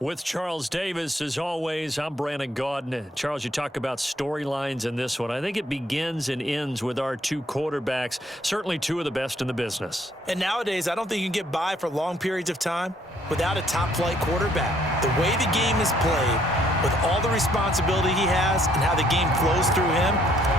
With Charles Davis, as always, I'm Brandon Gaudin. Charles, you talk about storylines in this one. I think it begins and ends with our two quarterbacks, certainly two of the best in the business. And nowadays, I don't think you can get by for long periods of time without a top-flight quarterback. The way the game is played, with all the responsibility he has and how the game flows through him,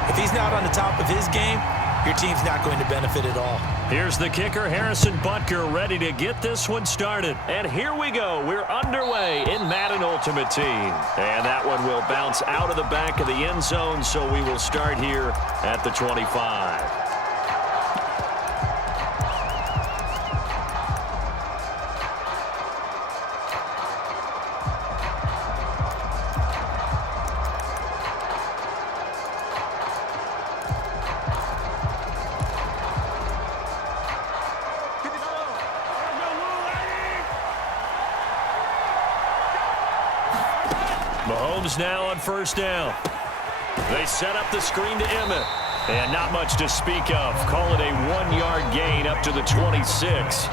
if he's not on the top of his game, your team's not going to benefit at all. Here's the kicker, Harrison Butker, ready to get this one started. And here we go. We're underway in Madden Ultimate Team. And that one will bounce out of the back of the end zone, so we will start here at the 25. Mahomes now on first down. They set up the screen to Emmett. And not much to speak of. Call it a 1-yard gain up to the 26.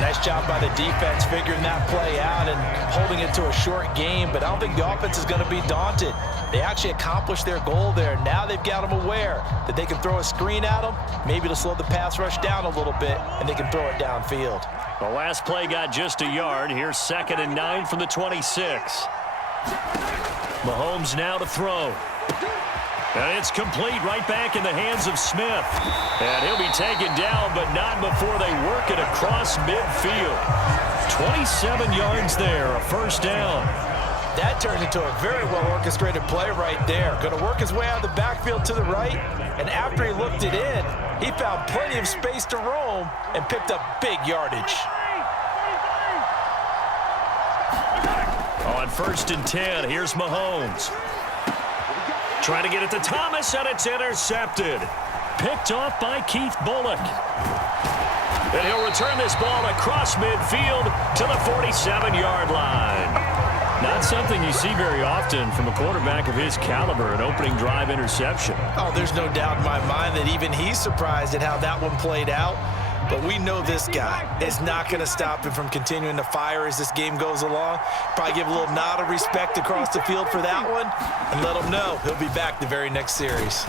Nice job by the defense figuring that play out and holding it to a short game. But I don't think the offense is going to be daunted. They actually accomplished their goal there. Now they've got them aware that they can throw a screen at them, maybe to slow the pass rush down a little bit, and they can throw it downfield. The last play got just a yard. Here's 2nd and 9 from the 26. Mahomes now to throw. And it's complete right back in the hands of Smith. And he'll be taken down, but not before they work it across midfield. 27 yards there, a first down. That turned into a very well-orchestrated play right there. Going to work his way out of the backfield to the right, and after he looked it in, he found plenty of space to roam and picked up big yardage. On 1st and 10, here's Mahomes. Trying to get it to Thomas, and it's intercepted. Picked off by Keith Bullock. And he'll return this ball across midfield to the 47-yard line. Not something you see very often from a quarterback of his caliber, an opening drive interception. Oh, there's no doubt in my mind that even he's surprised at how that one played out. But we know this guy is not going to stop him from continuing to fire as this game goes along. Probably give a little nod of respect across the field for that one and let him know he'll be back the very next series.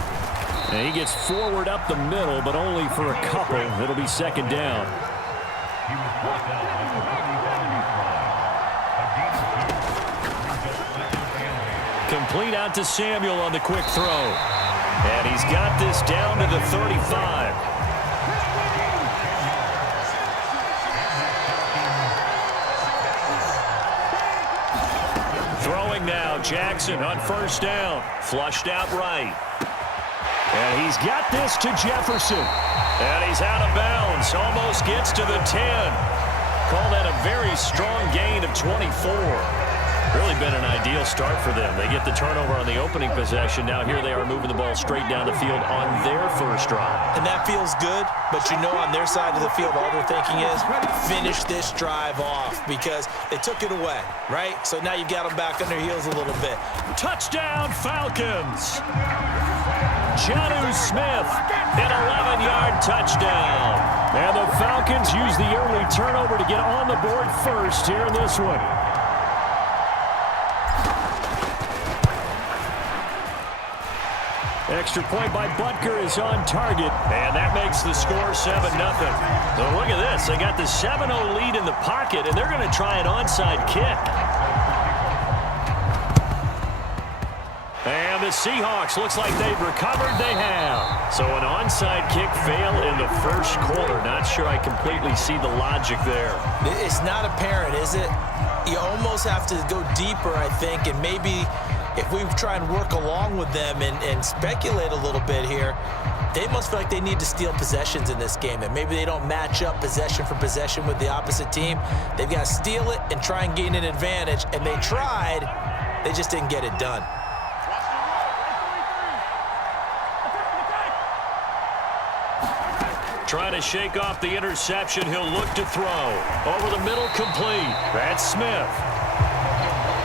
And he gets forward up the middle, but only for a couple. It'll be 2nd down. Complete out to Samuel on the quick throw. And he's got this down to the 35. Throwing now, Jackson on first down. Flushed out right. And he's got this to Jefferson. And he's out of bounds. Almost gets to the 10. Call that a very strong gain of 24. Really been an ideal start for them. They get the turnover on the opening possession. Now here they are moving the ball straight down the field on their first drive. And that feels good, but you know on their side of the field all they're thinking is finish this drive off because they took it away, right? So now you've got them back on their heels a little bit. Touchdown Falcons! Jonnu Smith, an 11-yard touchdown. And the Falcons use the early turnover to get on the board first here in this one. Extra point by Butker is on target, and that makes the score 7-0. So look at this. They got the 7-0 lead in the pocket, and they're going to try an onside kick. And the Seahawks, looks like they've recovered. They have. So an onside kick fail in the first quarter. Not sure I completely see the logic there. It's not apparent, is it? You almost have to go deeper, I think, and maybe if we try and work along with them and speculate a little bit here, they must feel like they need to steal possessions in this game, and maybe they don't match up possession for possession with the opposite team. They've got to steal it and try and gain an advantage, and they tried. They just didn't get it done. Trying to shake off the interception. He'll look to throw. Over the middle, complete. That's Smith.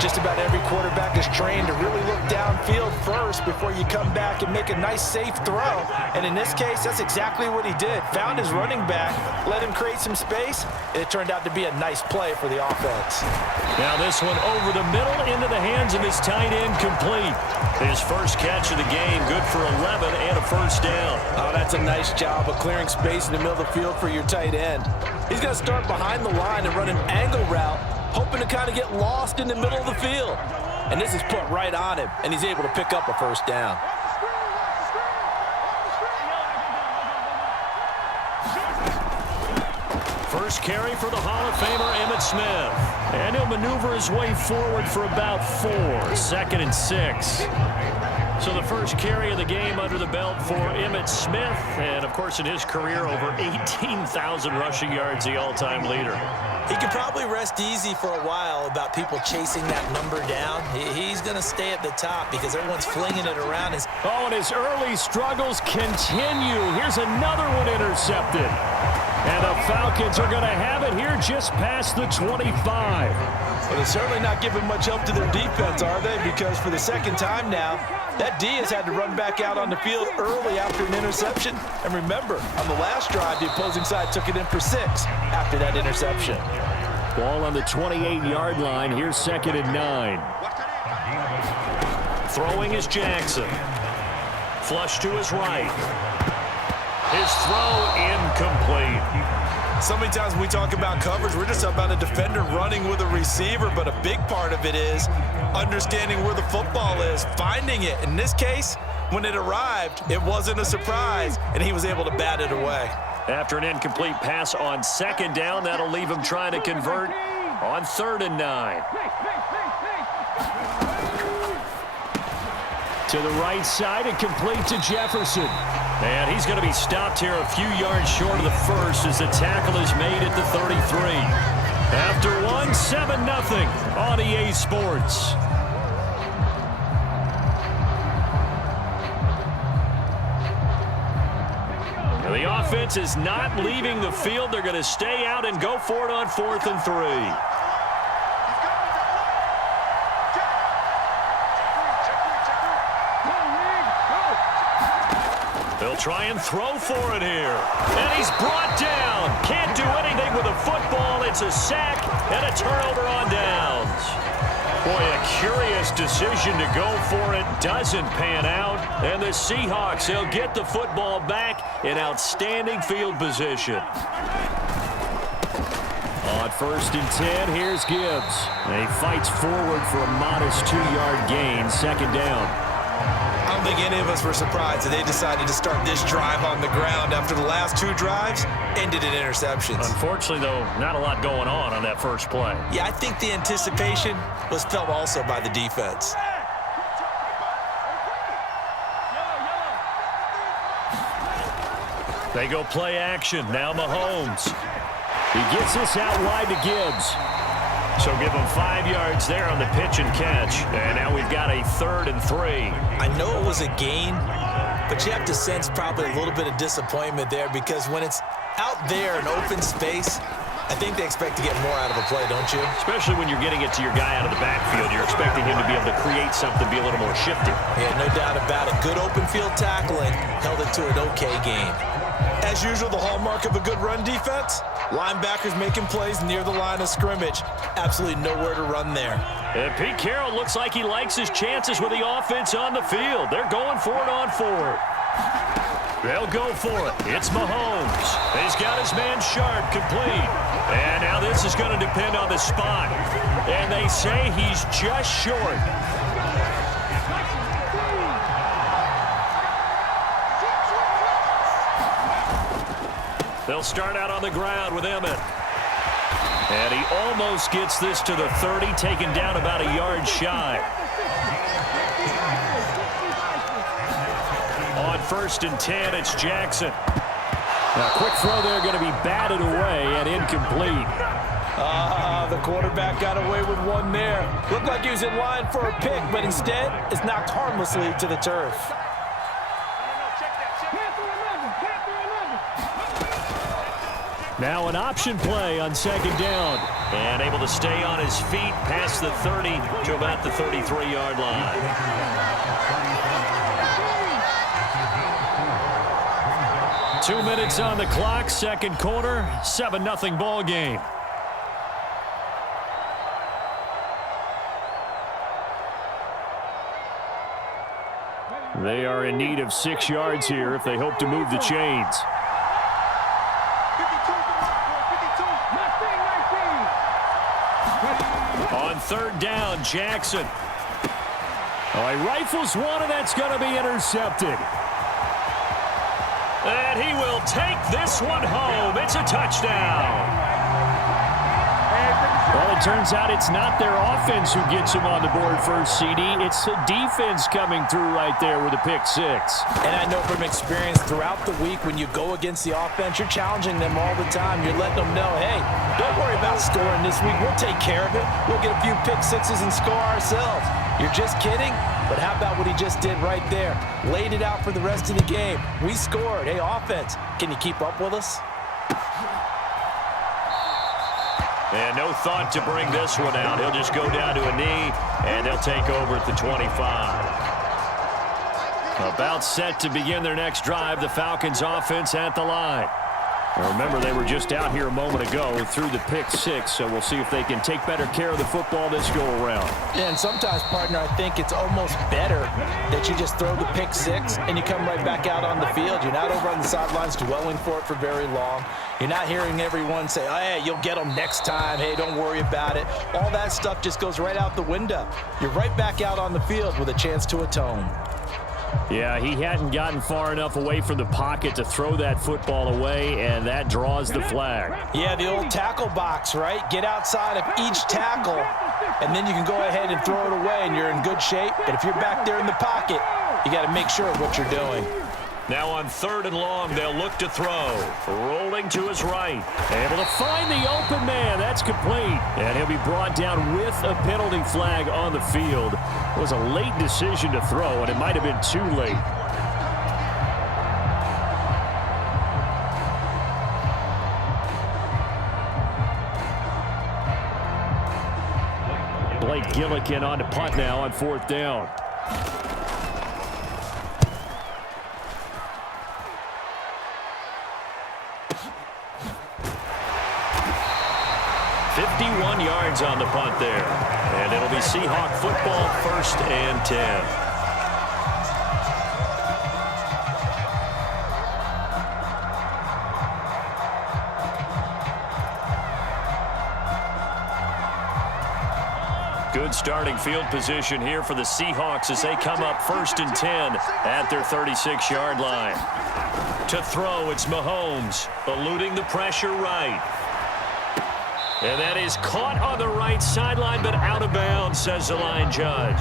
Just about every quarterback is trained to really look downfield first before you come back and make a nice, safe throw. And in this case, that's exactly what he did. Found his running back, let him create some space, and it turned out to be a nice play for the offense. Now this one over the middle into the hands of his tight end, complete. His first catch of the game, good for 11 and a first down. Oh, that's a nice job of clearing space in the middle of the field for your tight end. He's going to start behind the line and run an angle route, hoping to kind of get lost in the middle of the field. And this is put right on him, and he's able to pick up a first down. First carry for the Hall of Famer Emmitt Smith. And he'll maneuver his way forward for about 4. 2nd and 6. So the first carry of the game under the belt for Emmitt Smith. And, of course, in his career, over 18,000 rushing yards, the all-time leader. He could probably rest easy for a while about people chasing that number down. He's going to stay at the top because everyone's flinging it around. Oh, and his early struggles continue. Here's another one intercepted. And the Falcons are going to have it here just past the 25. Well, they're certainly not giving much help to their defense, are they? Because for the second time now, that D has had to run back out on the field early after an interception. And remember, on the last drive, the opposing side took it in for 6 after that interception. Ball on the 28-yard line. Here's 2nd and 9. Throwing is Jackson. Flush to his right. His throw incomplete. So many times when we talk about coverage, we're just about a defender running with a receiver, but a big part of it is understanding where the football is, finding it. In this case, when it arrived, it wasn't a surprise, and he was able to bat it away. After an incomplete pass on 2nd down, that'll leave him trying to convert on 3rd and 9. To the right side and complete to Jefferson. And he's going to be stopped here a few yards short of the first as the tackle is made at the 33. After one, 7-0 on EA Sports. Now the offense is not leaving the field. They're going to stay out and go for it on 4th and 3. They'll try and throw for it here. And he's brought down. Can't do anything with the football. It's a sack and a turnover on downs. Boy, a curious decision to go for it. Doesn't pan out. And the Seahawks, they'll get the football back in outstanding field position. On 1st and 10, here's Gibbs. And he fights forward for a modest 2-yard gain. 2nd down. I don't think any of us were surprised that they decided to start this drive on the ground after the last 2 drives ended in interceptions. Unfortunately, though, not a lot going on that first play. Yeah, I think the anticipation was felt also by the defense. They go play action. Now Mahomes. He gets this out wide to Gibbs. So give him 5 yards there on the pitch and catch. And now we've got a 3rd and 3. I know it was a gain, but you have to sense probably a little bit of disappointment there because when it's out there in open space, I think they expect to get more out of a play, don't you? Especially when you're getting it to your guy out of the backfield. You're expecting him to be able to create something, be a little more shifty. Yeah, no doubt about it. Good open field tackling held it to an okay game. As usual, the hallmark of a good run defense, linebackers making plays near the line of scrimmage. Absolutely nowhere to run there. And Pete Carroll looks like he likes his chances with the offense on the field. They're going for it on 4th. They'll go for it. It's Mahomes. He's got his man Sharp complete. And now this is going to depend on the spot. And they say he's just short. They'll start out on the ground with Emmitt. And he almost gets this to the 30, taken down about a yard shy. On 1st and 10, it's Jackson. Now, quick throw there, going to be batted away and incomplete. The quarterback got away with one there. Looked like he was in line for a pick, but instead, it's knocked harmlessly to the turf. Now an option play on second down. And able to stay on his feet past the 30 to about the 33-yard line. Two minutes on the clock, second quarter, 7-0 ball game. They are in need of 6 yards here if they hope to move the chains. On third down, Jackson. Oh, he rifles one, and that's going to be intercepted. And he will take this one home. It's a touchdown. Well, it turns out it's not their offense who gets him on the board first, CD. It's the defense coming through right there with a pick six. And I know from experience throughout the week when you go against the offense, you're challenging them all the time. You're letting them know, hey, don't worry about scoring this week. We'll take care of it. We'll get a few pick sixes and score ourselves. You're just kidding? But how about what he just did right there? Laid it out for the rest of the game. We scored. Hey, offense, can you keep up with us? And no thought to bring this one out. He'll just go down to a knee, and they'll take over at the 25. About set to begin their next drive, the Falcons offense at the line. Now remember, they were just out here a moment ago through the pick six, so we'll see if they can take better care of the football this go-around. Yeah, and sometimes, partner, I think it's almost better that you just throw the pick six and you come right back out on the field. You're not over on the sidelines dwelling for it for very long. You're not hearing everyone say, oh, hey, you'll get them next time. Hey, don't worry about it. All that stuff just goes right out the window. You're right back out on the field with a chance to atone. Yeah, he hadn't gotten far enough away from the pocket to throw that football away, and that draws the flag. Yeah, the old tackle box, right? Get outside of each tackle, and then you can go ahead and throw it away, and you're in good shape. But if you're back there in the pocket, you got to make sure of what you're doing. Now on third and long, they'll look to throw. Rolling to his right. Able to find the open man. That's complete. And he'll be brought down with a penalty flag on the field. It was a late decision to throw, and it might have been too late. Blake Gillikin on to punt now on fourth down. Yards on the punt there. And it'll be Seahawk football, 1st and 10. Good starting field position here for the Seahawks as they come up 1st and 10 at their 36-yard line. To throw, it's Mahomes, eluding the pressure right. And that is caught on the right sideline, but out of bounds, says the line judge.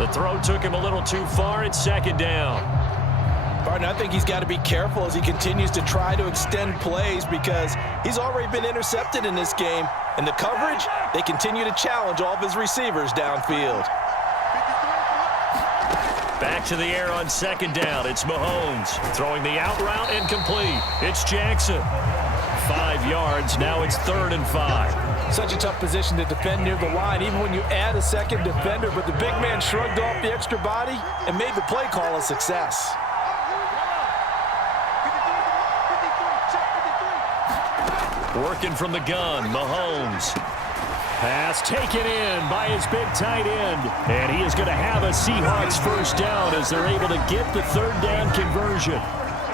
The throw took him a little too far. It's 2nd down. Barton, I think he's got to be careful as he continues to try to extend plays because he's already been intercepted in this game. And the coverage, they continue to challenge all of his receivers downfield. Back to the air on 2nd down. It's Mahomes throwing the out route and complete. It's Jackson. 5 yards. Now it's 3rd and 5. Such a tough position to defend near the line, even when you add a second defender. But the big man shrugged off the extra body and made the play call a success. Working from the gun, Mahomes. Pass taken in by his big tight end. And he is going to have a Seahawks 1st down as they're able to get the 3rd down conversion.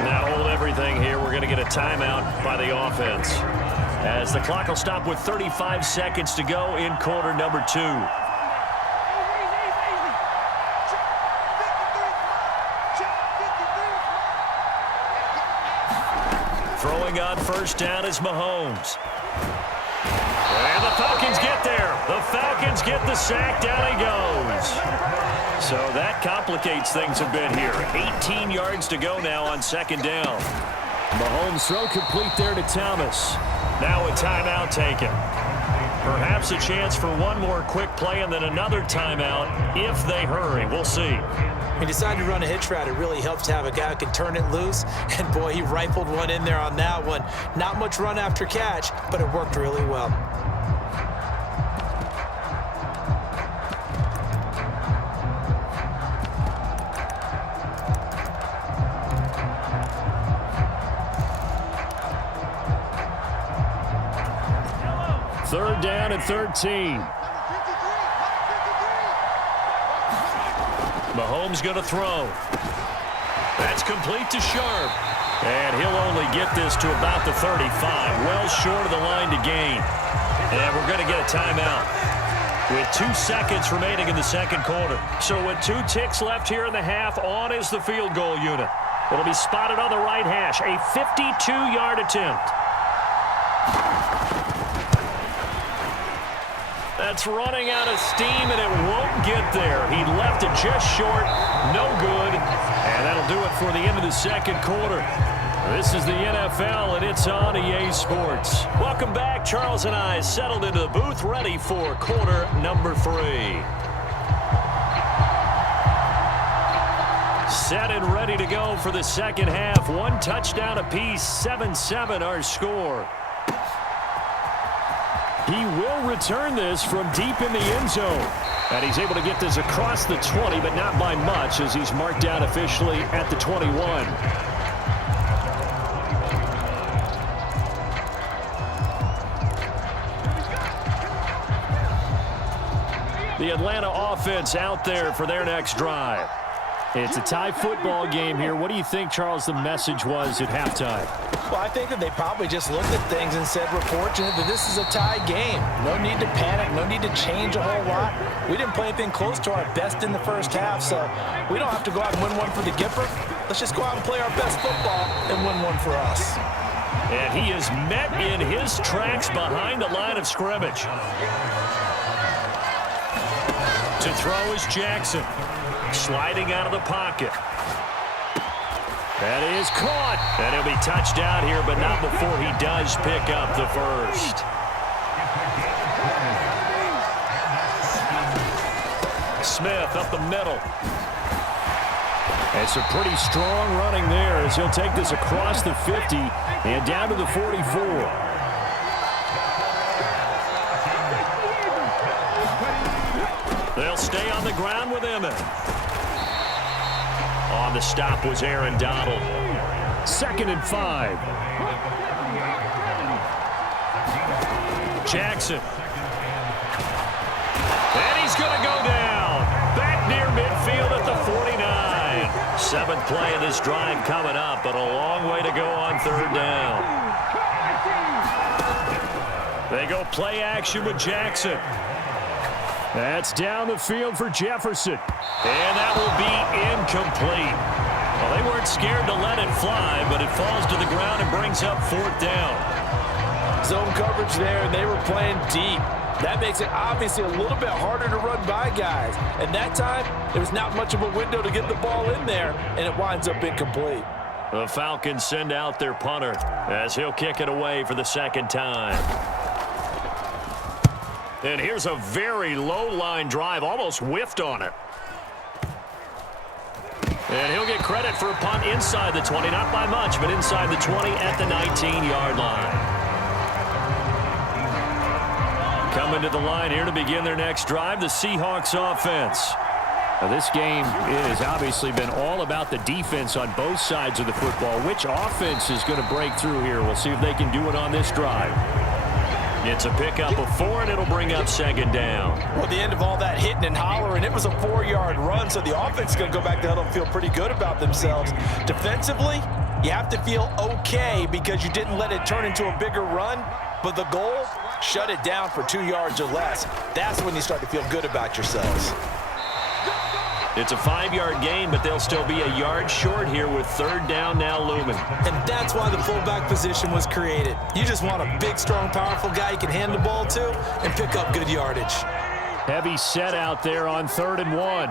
Now hold everything here. We're going to get a timeout by the offense as the clock will stop with 35 seconds to go in quarter number 2. Throwing on 1st down is Mahomes. And the Falcons get there. The Falcons get the sack. Down he goes. So that complicates things a bit here. 18 yards to go now on 2nd down. Mahomes throw complete there to Thomas. Now a timeout taken. Perhaps a chance for one more quick play and then another timeout if they hurry. We'll see. When you decide to run a hitch route, it really helps to have a guy who can turn it loose. And, boy, he rifled one in there on that one. Not much run after catch, but it worked really well. Third down and 13. Mahomes going to throw. That's complete to Sharp. And he'll only get this to about the 35. Well short of the line to gain. And we're going to get a timeout with 2 seconds remaining in the second quarter. So with 2 ticks left here in the half, on is the field goal unit. It'll be spotted on the right hash. A 52-yard attempt. That's running out of steam, and it won't get there. He left it just short. No good. And that'll do it for the end of the second quarter. This is the NFL, and it's on EA Sports. Welcome back. Charles and I settled into the booth, ready for quarter number 3. Set and ready to go for the second half. 1 touchdown apiece, 7-7 our score. He will return this from deep in the end zone. And he's able to get this across the 20, but not by much, as he's marked down officially at the 21. The Atlanta offense out there for their next drive. It's a tie football game here. What do you think, Charles, the message was at halftime? Well, I think that they probably just looked at things and said, we're fortunate that this is a tie game. No need to panic. No need to change a whole lot. We didn't play anything close to our best in the first half, so we don't have to go out and win one for the Gipper. Let's just go out and play our best football and win one for us. And he is met in his tracks behind the line of scrimmage. To throw is Jackson. Sliding out of the pocket. That is caught. And he'll be touched out here, but not before he does pick up the first. Smith up the middle. And some pretty strong running there as he'll take this across the 50 and down to the 44. They'll stay on the ground with Emmett. On the stop was Aaron Donald. 2nd and 5. Jackson. And he's going to go down. Back near midfield at the 49. 7th play of this drive coming up, but a long way to go on 3rd down. They go play action with Jackson. That's down the field for Jefferson. And that will be incomplete. Well, they weren't scared to let it fly, but it falls to the ground and brings up 4th down. Zone coverage there, and they were playing deep. That makes it obviously a little bit harder to run by guys. And that time, there was not much of a window to get the ball in there, and it winds up incomplete. The Falcons send out their punter as he'll kick it away for the 2nd time. And here's a very low-line drive, almost whiffed on it. And he'll get credit for a punt inside the 20, not by much, but inside the 20 at the 19-yard line. Coming to the line here to begin their next drive, the Seahawks offense. Now, this game has obviously been all about the defense on both sides of the football. Which offense is going to break through here? We'll see if they can do it on this drive. It's a pickup of 4, and it'll bring up 2nd down. Well, the end of all that hitting and hollering, it was a 4-yard run, so the offense is going to go back to huddle and feel pretty good about themselves. Defensively, you have to feel okay because you didn't let it turn into a bigger run, but the goal, shut it down for 2 yards or less. That's when you start to feel good about yourselves. It's a 5-yard gain, but they'll still be a yard short here with 3rd down now looming. And that's why the fullback position was created. You just want a big, strong, powerful guy you can hand the ball to and pick up good yardage. Heavy set out there on 3rd and 1.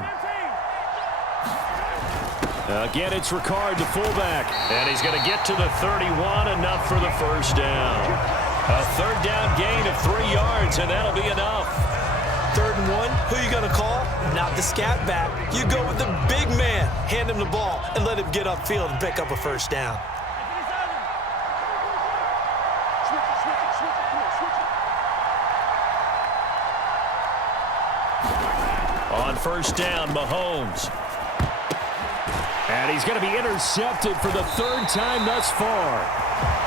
Again, it's Ricard, the fullback. And he's going to get to the 31, enough for the 1st down. A 3rd down gain of 3 yards, and that'll be enough. 3rd and 1, who are you going to call? Not the scat back. You go with the big man. Hand him the ball and let him get upfield and pick up a first down. On 1st down, Mahomes. And he's going to be intercepted for the 3rd time thus far.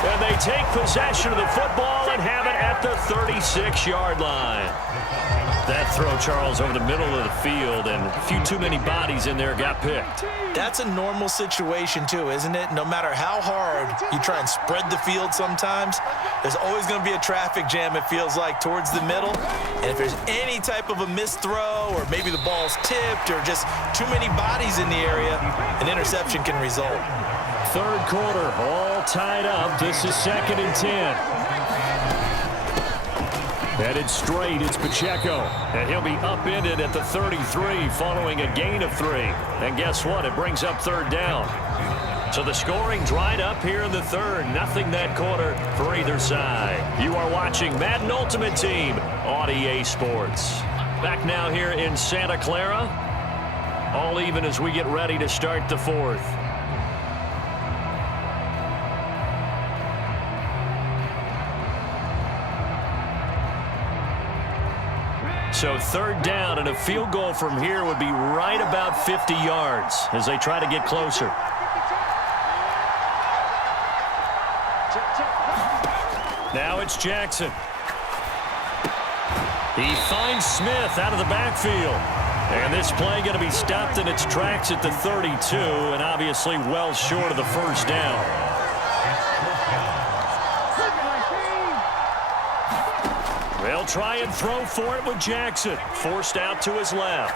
And they take possession of the football and have it at the 36-yard line. That throw, Charles, over the middle of the field, and a few too many bodies in there got picked. That's a normal situation, too, isn't it? No matter how hard you try and spread the field sometimes, there's always going to be a traffic jam, it feels like, towards the middle. And if there's any type of a missed throw, or maybe the ball's tipped, or just too many bodies in the area, an interception can result. 3rd quarter, all tied up. This is 2nd and 10. Headed straight, it's Pacheco. And he'll be upended at the 33 following a gain of 3. And guess what? It brings up 3rd down. So the scoring dried up here in the 3rd. Nothing that quarter for either side. You are watching Madden Ultimate Team on EA Sports. Back now here in Santa Clara. All even as we get ready to start the 4th. So 3rd down, and a field goal from here would be right about 50 yards as they try to get closer. Now it's Jackson. He finds Smith out of the backfield. And this play going to be stopped in its tracks at the 32, and obviously well short of the 1st down. They'll try and throw for it with Jackson. Forced out to his left.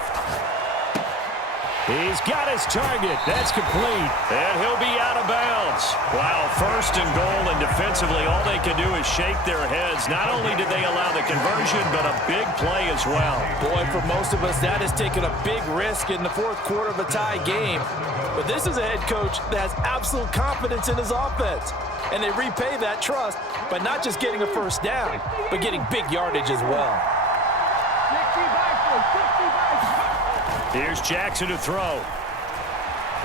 He's got his target. That's complete. And he'll be out of bounds. Wow, 1st and goal, and defensively all they can do is shake their heads. Not only did they allow the conversion, but a big play as well. Boy, for most of us, that is taking a big risk in the 4th quarter of a tie game. But this is a head coach that has absolute confidence in his offense. And they repay that trust by not just getting a 1st down, but getting big yardage as well. Here's Jackson to throw.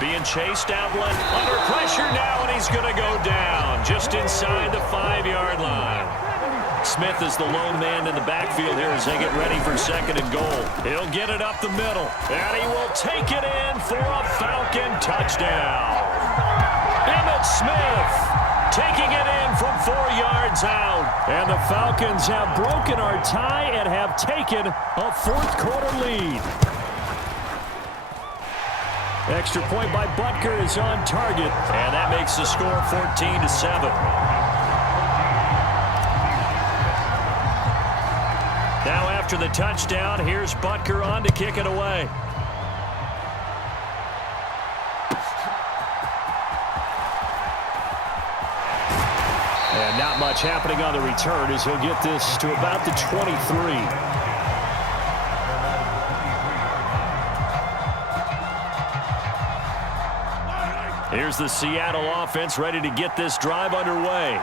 Being chased out under pressure now, and he's going to go down just inside the 5-yard line. Smith is the lone man in the backfield here as they get ready for 2nd and goal. He'll get it up the middle, and he will take it in for a Falcon touchdown. Emmitt Smith taking it in from 4 yards out. And the Falcons have broken our tie and have taken a 4th quarter lead. Extra point by Butker is on target, and that makes the score 14-7. Now after the touchdown, here's Butker on to kick it away. And not much happening on the return as he'll get this to about the 23. Here's the Seattle offense ready to get this drive underway.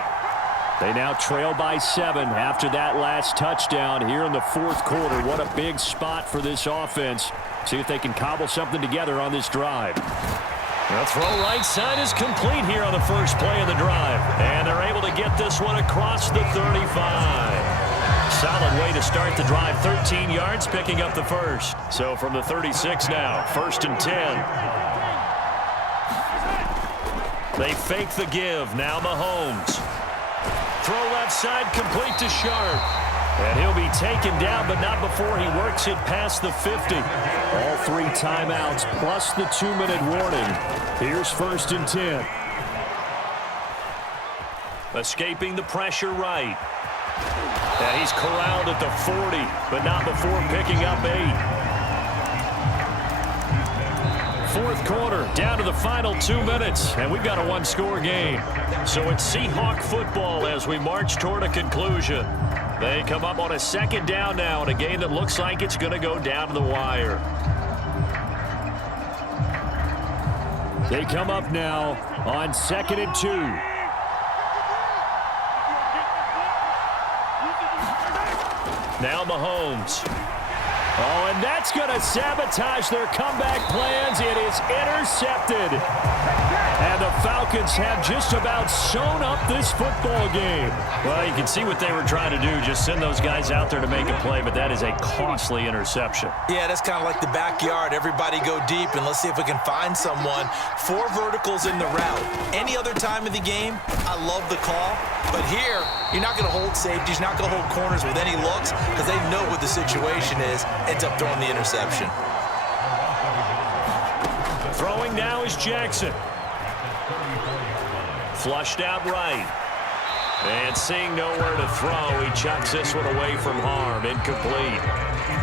They now trail by 7 after that last touchdown here in the 4th quarter. What a big spot for this offense. See if they can cobble something together on this drive. The throw right side is complete here on the first play of the drive. And they're able to get this one across the 35. Solid way to start the drive. 13 yards, picking up the 1st. So from the 36 now, 1st and 10. They fake the give. Now Mahomes. Throw left side, complete to Sharp. And he'll be taken down, but not before he works it past the 50. All 3 timeouts plus the 2-minute warning. Here's 1st and 10. Escaping the pressure right. And he's corralled at the 40, but not before picking up 8. 4th quarter, down to the final 2 minutes, and we've got a 1-score game. So it's Seahawk football as we march toward a conclusion. They come up on a 2nd down now in a game that looks like it's going to go down to the wire. They come up now on 2nd and 2. Now Mahomes. Oh, and that's going to sabotage their comeback plans. It is intercepted. And the Falcons have just about sewn up this football game. Well, you can see what they were trying to do, just send those guys out there to make a play, but that is a costly interception. Yeah, that's kind of like the backyard. Everybody go deep, and let's see if we can find someone. 4 verticals in the route. Any other time of the game, I love the call. But here, you're not going to hold safeties, you're not going to hold corners with any looks because they know what the situation is. Ends up throwing the interception. Throwing now is Jackson. Flushed out right. And seeing nowhere to throw, he chucks this one away from harm. Incomplete.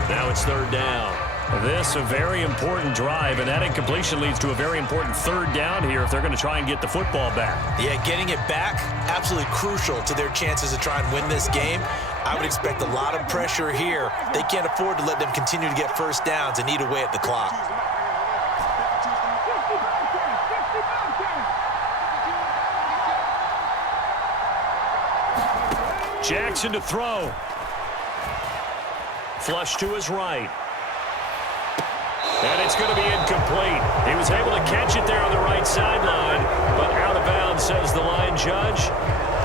Now it's 3rd down. This a very important drive, and that incompletion leads to a very important 3rd down here if they're going to try and get the football back. Yeah, getting it back, absolutely crucial to their chances to try and win this game. I would expect a lot of pressure here. They can't afford to let them continue to get first downs and eat away at the clock. Jackson to throw. Flush to his right. And it's going to be incomplete. He was able to catch it there on the right sideline, but out of bounds, says the line judge.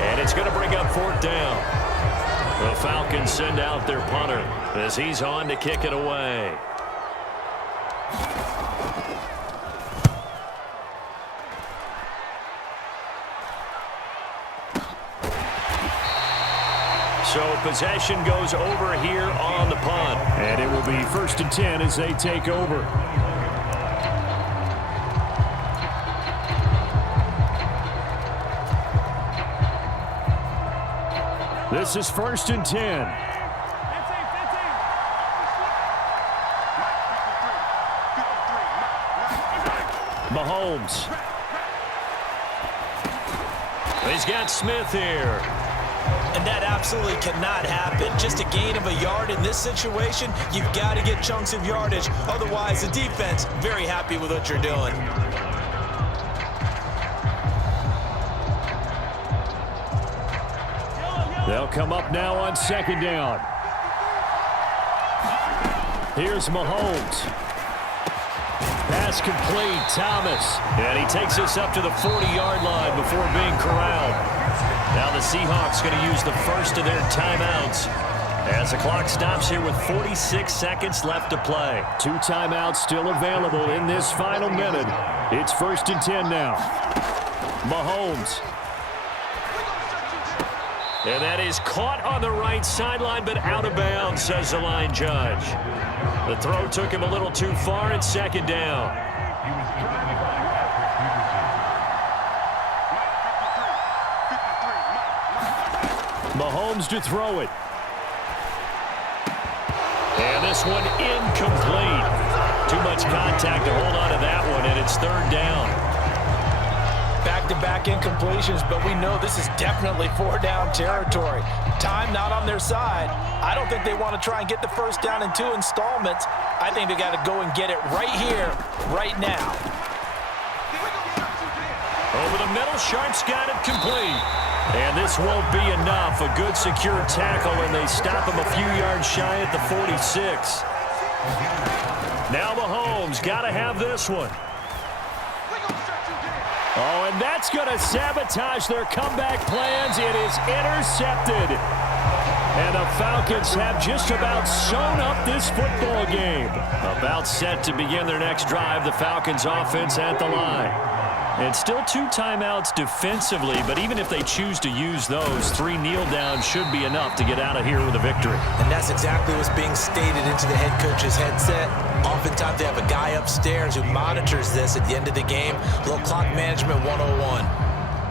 And it's going to bring up 4th down. The Falcons send out their punter as he's on to kick it away. So possession goes over here on the punt. And it will be 1st and 10 as they take over. This is 1st and 10. Mahomes. He's got Smith here. And that absolutely cannot happen. Just a gain of a yard in this situation, you've got to get chunks of yardage. Otherwise, the defense, very happy with what you're doing. They'll come up now on 2nd down. Here's Mahomes. Pass complete, Thomas. And he takes this up to the 40-yard line before being corralled. Now the Seahawks going to use the first of their timeouts as the clock stops here with 46 seconds left to play. 2 timeouts still available in this final minute. It's 1st and 10 now. Mahomes. And that is caught on the right sideline, but out of bounds, says the line judge. The throw took him a little too far. It's 2nd down. Mahomes to throw it. And this one incomplete. Too much contact to hold on to that one, and it's 3rd down. Back-to-back incompletions, but we know this is definitely 4-down territory. Time not on their side. I don't think they want to try and get the first down in 2 installments. I think they got to go and get it right here, right now. Over the middle, Sharp's got it complete. And this won't be enough. A good secure tackle, and they stop him a few yards shy at the 46. Now Mahomes got to have this one. Oh, and that's going to sabotage their comeback plans. It is intercepted. And the Falcons have just about sewn up this football game. About set to begin their next drive, the Falcons offense at the line. And still 2 timeouts defensively, but even if they choose to use those, 3 kneel downs should be enough to get out of here with a victory. And that's exactly what's being stated into the head coach's headset. Oftentimes they have a guy upstairs who monitors this at the end of the game. A little clock management 101.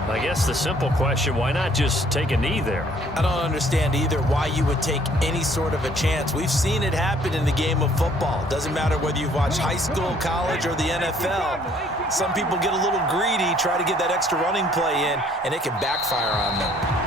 I guess the simple question, why not just take a knee there? I don't understand either why you would take any sort of a chance. We've seen it happen in the game of football. Doesn't matter whether you've watched high school, college, or the NFL. Some people get a little greedy, try to get that extra running play in, and it can backfire on them.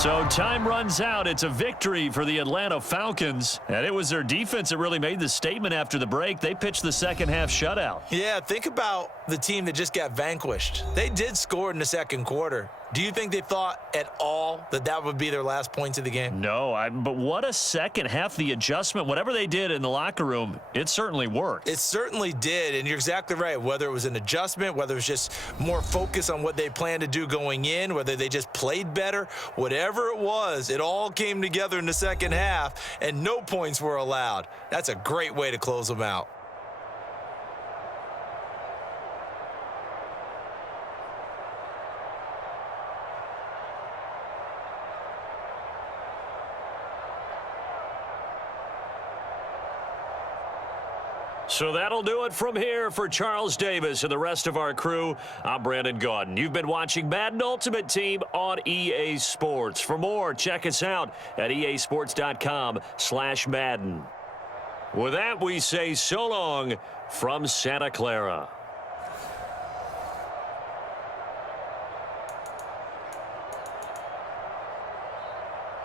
So time runs out. It's a victory for the Atlanta Falcons. And it was their defense that really made the statement after the break. They pitched the second half shutout. Yeah, think about the team that just got vanquished. They did score in the second quarter. Do you think they thought at all that that would be their last points of the game? No, but what a second half. The adjustment, whatever they did in the locker room, it certainly worked. It certainly did, and you're exactly right. Whether it was an adjustment, whether it was just more focus on what they planned to do going in, whether they just played better, whatever it was, it all came together in the second half, and no points were allowed. That's a great way to close them out. So that'll do it from here for Charles Davis and the rest of our crew. I'm Brandon Gaudin. You've been watching Madden Ultimate Team on EA Sports. For more, check us out at easports.com/Madden. With that, we say so long from Santa Clara.